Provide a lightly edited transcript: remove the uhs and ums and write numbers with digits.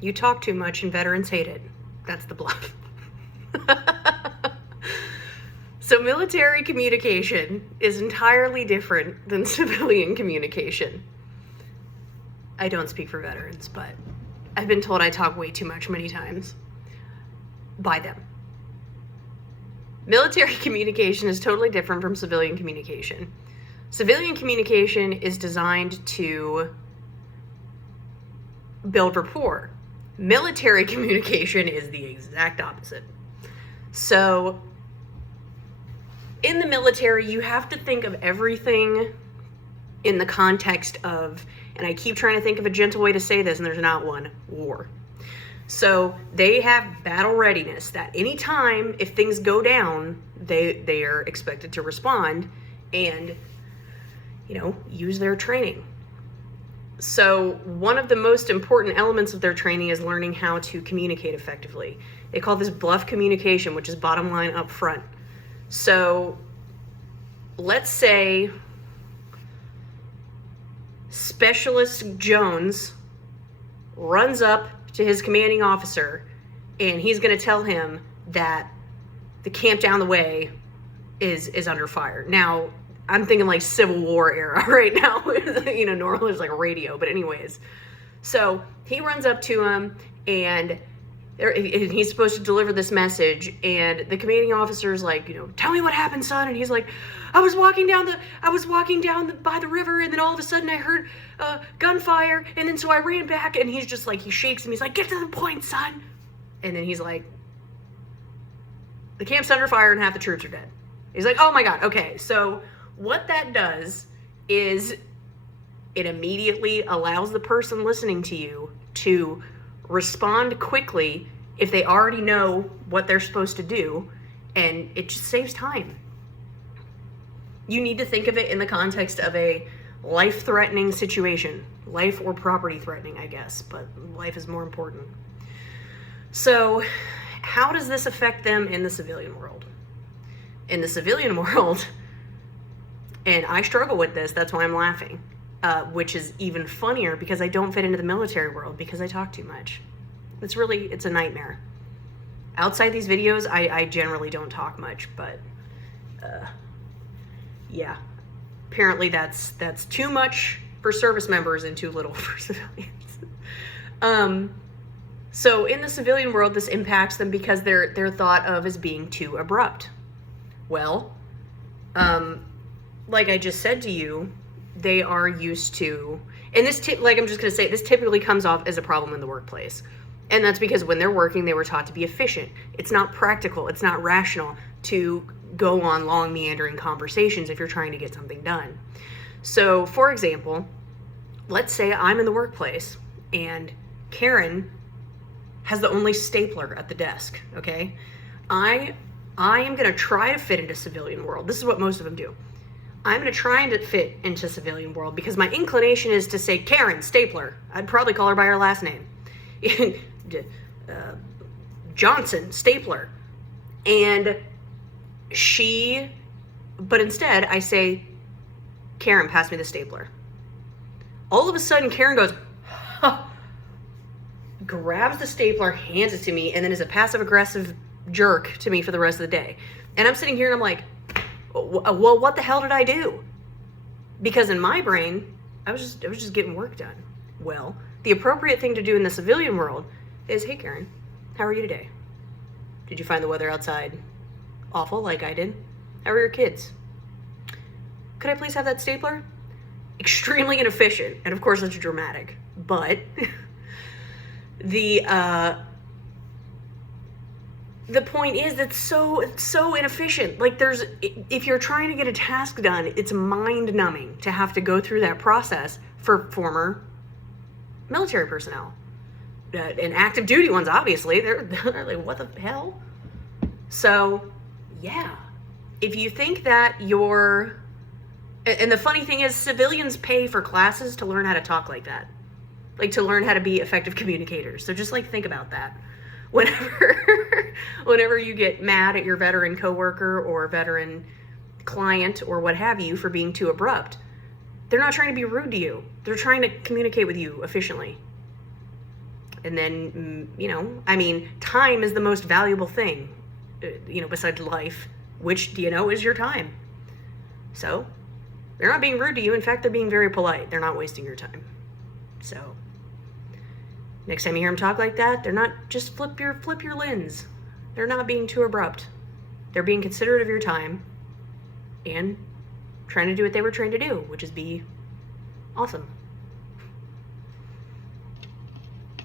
You talk too much and veterans hate it. That's the BLUF. So military communication is entirely different than civilian communication. I don't speak for veterans, but I've been told I talk way too much many times by them. Military communication is totally different from civilian communication. Civilian communication is designed to build rapport. Military communication is the exact opposite. So in the military, you have to think of everything in the context of, and I keep trying to think of a gentle way to say this, and there's not one, war. So they have battle readiness that anytime if things go down, they are expected to respond and, use their training. So one of the most important elements of their training is learning how to communicate effectively. They call this BLUF communication, which is bottom line up front. So let's say Specialist Jones runs up to his commanding officer and he's going to tell him that the camp down the way is under fire. Now, I'm thinking like Civil War era right now. Normally there's like a radio, but anyways. So he runs up to him and he's supposed to deliver this message, and the commanding officer's like, tell me what happened, son. And he's like, I was walking down by the river, and then all of a sudden I heard gunfire, and then so I ran back. And he's just like, he shakes him. He's like, get to the point, son. And then he's like, the camp's under fire and half the troops are dead. He's like, oh my God. Okay. So what that does is it immediately allows the person listening to you to respond quickly if they already know what they're supposed to do, and it just saves time. You need to think of it in the context of a life-threatening situation. Life or property-threatening, I guess, but life is more important. So how does this affect them in the civilian world? In the civilian world, and I struggle with this, that's why I'm laughing, which is even funnier because I don't fit into the military world because I talk too much. It's a nightmare. Outside these videos, I generally don't talk much, but yeah, apparently that's too much for service members and too little for civilians. So in the civilian world, this impacts them because they're thought of as being too abrupt. Well, like I just said to you, they are used to, and this typically comes off as a problem in the workplace. And that's because when they're working, they were taught to be efficient. It's not practical, it's not rational to go on long meandering conversations if you're trying to get something done. So for example, let's say I'm in the workplace and Karen has the only stapler at the desk, okay? I am gonna try to fit into civilian world. This is what most of them do. I'm going to try and fit into civilian world because my inclination is to say, Karen, stapler. I'd probably call her by her last name. Johnson, stapler. But instead I say, Karen, pass me the stapler. All of a sudden, Karen goes, huh, grabs the stapler, hands it to me, and then is a passive-aggressive jerk to me for the rest of the day. And I'm sitting here and I'm like, well, what the hell did I do? Because in my brain, I was just getting work done. Well, the appropriate thing to do in the civilian world is, hey, Karen, how are you today? Did you find the weather outside awful like I did? How are your kids? Could I please have that stapler? Extremely inefficient, and of course, it's dramatic. But the point is it's so inefficient. Like if you're trying to get a task done, it's mind numbing to have to go through that process for former military personnel. And active duty ones, obviously, they're like, what the hell? So yeah, if you think that and the funny thing is civilians pay for classes to learn how to talk like that. Like to learn how to be effective communicators. So just think about that. Whenever you get mad at your veteran coworker or veteran client or what have you for being too abrupt, they're not trying to be rude to you. They're trying to communicate with you efficiently. And then, I mean, time is the most valuable thing, besides life, which, is your time. So they're not being rude to you. In fact, they're being very polite. They're not wasting your time. So next time you hear them talk like that, they're not, just flip your lens. They're not being too abrupt. They're being considerate of your time and trying to do what they were trained to do, which is be awesome.